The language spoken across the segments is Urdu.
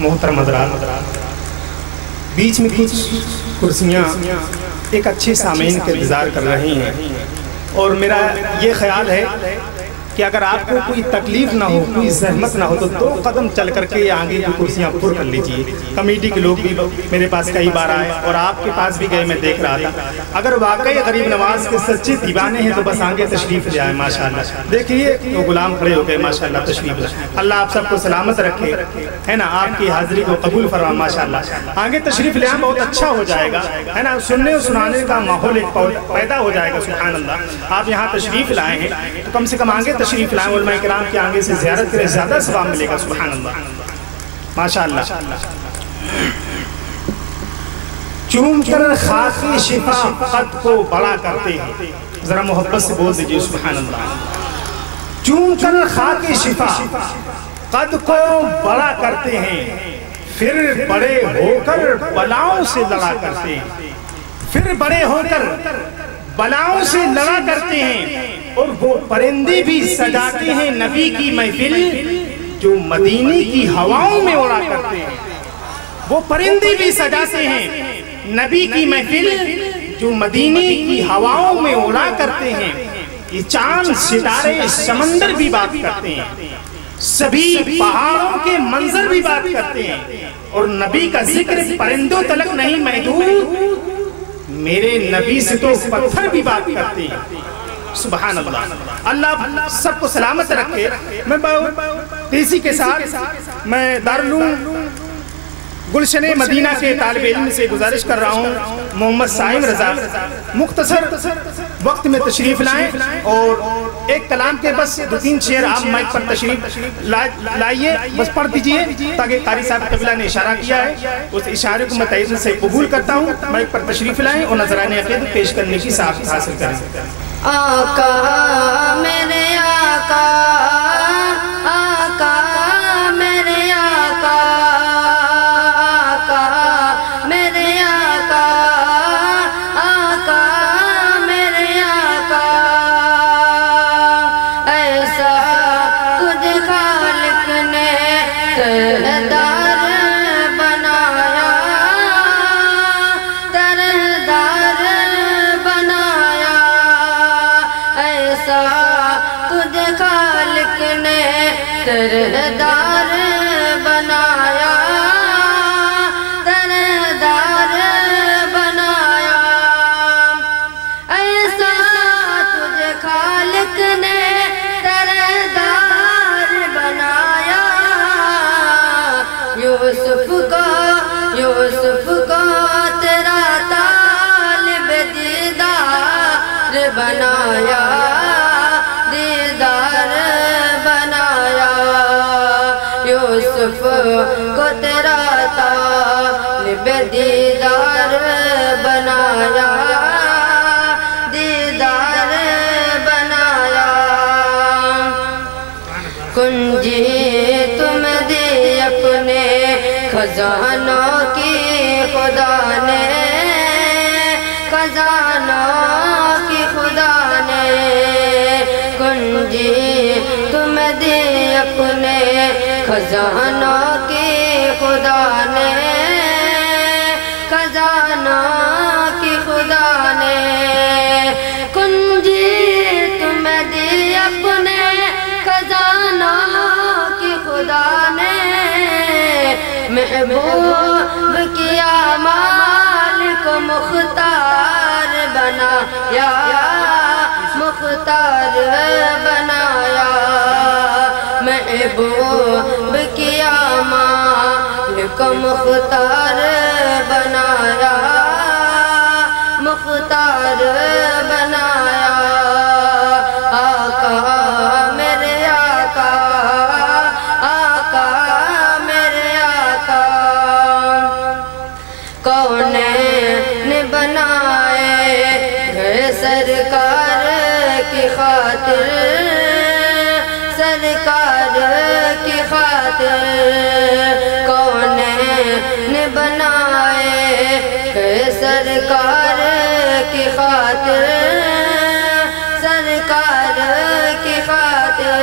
محترم حضرات، بیچ میں کچھ کرسیاں ایک اچھے سامعین کے انتظار کر رہی ہیں، اور میرا یہ خیال ہے کہ اگر آپ کو کوئی تکلیف نہ ہو، کوئی زحمت نہ ہو تو 2 قدم چل کر کے آگے کی کرسیاں پر کر لیجئے۔ کمیٹی کے لوگ بھی میرے پاس کئی بار آئے اور آپ کے پاس بھی گئے، میں دیکھ رہا تھا۔ اگر واقعی غریب نواز کے سچے دیوانے ہیں تو بس آگے تشریف لے آئے۔ ماشاءاللہ دیکھیے وہ غلام کھڑے ہو گئے، ماشاءاللہ تشریف لے۔ اللہ آپ سب کو سلامت رکھے، ہے نا، آپ کی حاضری کو قبول فرما۔ ماشاءاللہ آگے تشریف لے آئے، بہت اچھا ہو جائے گا، ہے نا، سننے اور سنانے کا ماحول ایک پیدا ہو جائے گا۔ سبحان اللہ، آپ یہاں تشریف لائے ہیں تو کم سے کم آگے تشریف لائیں، علماء کرام کے آگے سے زیارت کریں، زیادہ ثواب ملے گا۔ سبحان اللہ، ماشاءاللہ۔ چوم کر خاکی شفا قد کو بڑا کرتے ہیں، ذرا محبت سے بول دیجئے سبحان اللہ۔ چوم کر خاکی شفا قد کو بڑا کرتے ہیں، پھر بڑے ہو کر بلاؤں سے لڑا کرتے ہیں، پھر بڑے ہو کر بلاؤں سے لڑا کرتے ہیں، اور وہ پرندے بھی سجاتے ہیں نبی کی محفل جو مدینے کی ہواؤں میں اڑا کرتے ہیں۔ وہ پرندے بھی سجاتے ہیں نبی کی محفل جو مدینے کی ہواؤں میں اڑا کرتے ہیں۔ یہ چاند ستارے سمندر بھی بات کرتے ہیں، سبھی پہاڑوں کے منظر بھی بات کرتے ہیں، اور نبی کا ذکر پرندوں تلک نہیں محدود، میرے نبی سے تو پتھر بھی بات کرتے ہیں۔ سبحان اللہ، اللہ سب کو سلامت رکھے۔ میں تیزی کے ساتھ میں دارالعلوم گلشن مدینہ کے طالب علم سے گزارش کر رہا ہوں، محمد سائم رضا، مختصر وقت میں تشریف لائیں، اور ایک کلام کے بس 2-3 شعر آپ مائک پر تشریف لائیے، بس پڑھ دیجئے، تاکہ قاری صاحب قبلہ نے اشارہ کیا ہے، اس اشارے کو میں تائید سے قبول کرتا ہوں۔ مائک پر تشریف لائیں اور نذرانِ عقیدت پیش کرنے کی سعادت حاصل کریں۔ آقا میرے آقا، آقا میرے آقا، آقا میرے آقا، آقا میرے آقا، ایسا خود خالق نے ترہدار بنایا، ترہدار بنایا، ایسا خود خالق نے ترہدار بنایا، ترہدار بنایا، ایسا تجھے خالق نے ترہدار بنایا۔ یوسف کو تیرا طالب دیدار بنایا، دیدار بنایا، یوسف کو تیرا طالب دیدار بنایا، دیدار بنایا۔ کنجی تم دی اپنے خزانوں کی خدا نے، خزانوں کی خدا نے، کنجی تم دی اپنے خزانوں کی خدا نے، خزانوں کی خدا نے، کنجی تم دی اپنے خزانوں کی خدا نے، محبوب کیا مال کو مختار بنایا، مختار بنایا، محبوب کیا مال کو مختار بنایا، مختار بنایا۔ آقا میرے آقا، آقا میرے آقا، کونین بنائے گئے سرکار کی خاطر، سرکار کی خاطر، کونین بنائے گئے سرکار کی خاطر، سرکار کی خاطر،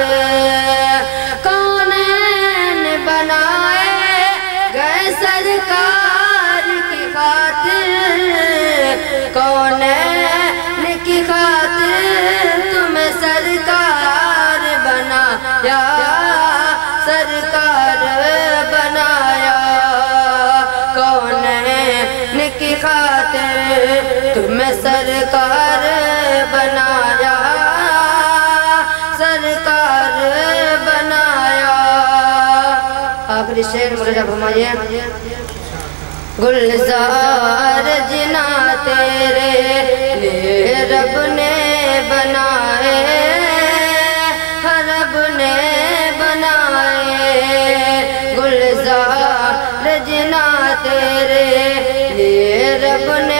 کونین بنائے سرکار بنایا، سرکار بنایا۔ آخری شعر مراجعہ فرمائیے۔ گلزار جنا تیرے لیے رب نے بنائے، رب نے بنائے۔ گلزار جنا تیرے لیے رب نے